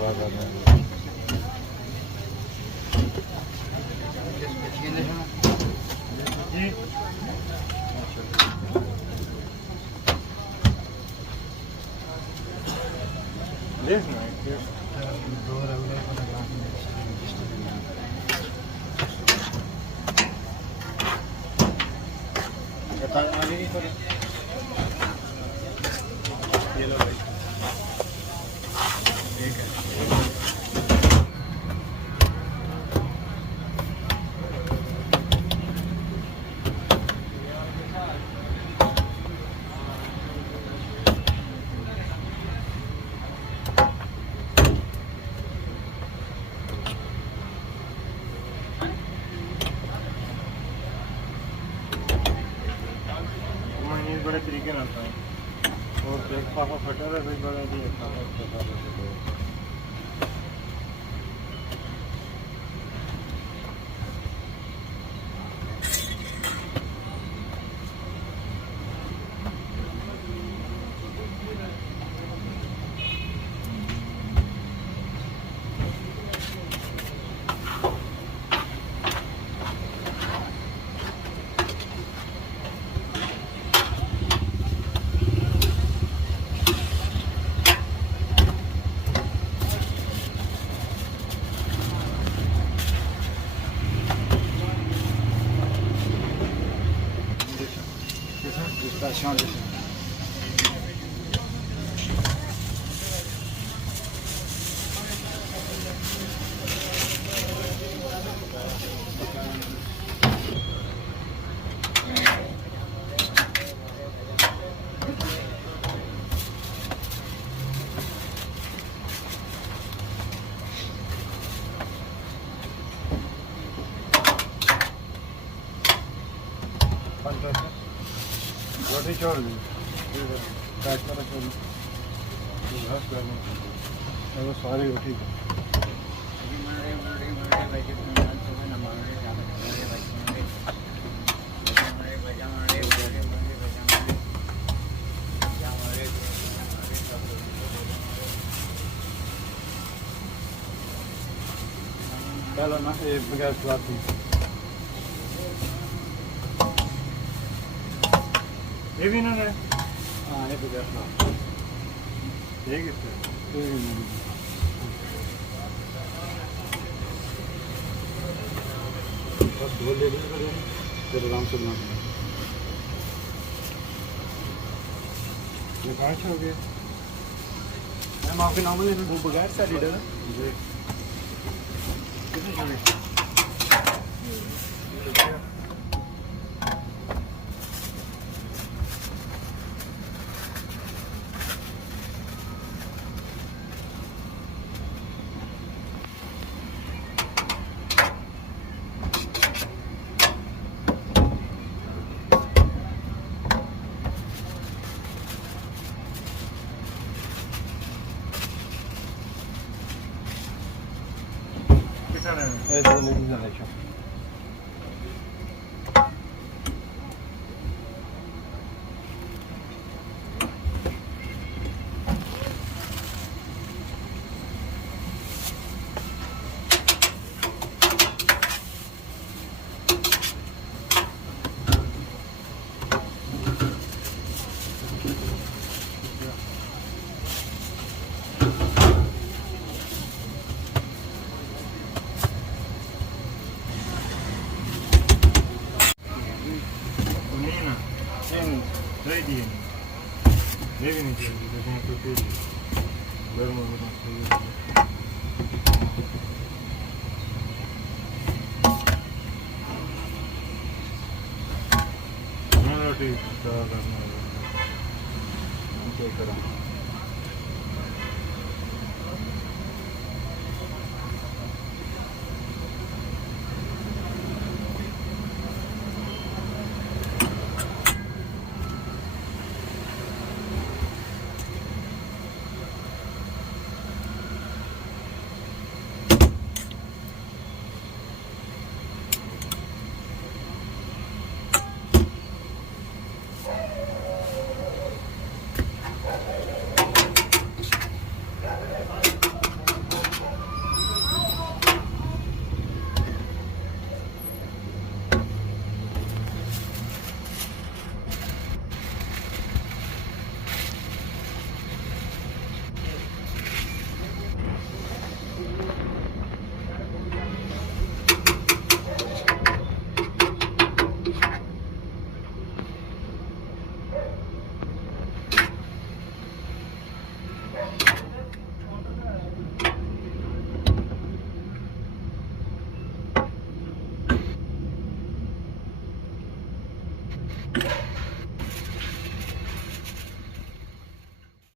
var benden. This night, yes. ये लो भाई, ठीक है। मैंने बड़े तरीके ना था और एक पापा फटा है भाई बड़ा दिया पापा Station dışı. रोटी छोड़ दी, पैक करा छोड़ वो सारी रोटी चलो ना ये बगैर खिलाती ये भी ना है। हाँ ये बगैर खिला ठीक है सर, बस दो ले लीजिए फिर आराम से बना ये कहाँ हो गया। मैम आपके नाम ले वो बगैर सा लीडर है जी कितने छोड़े ऐसे लेडीज है देखो ready नहीं चाहिए देखने को फिर गर्म हो जाना चाहिए। मैं रोटी करना है क्या करूँ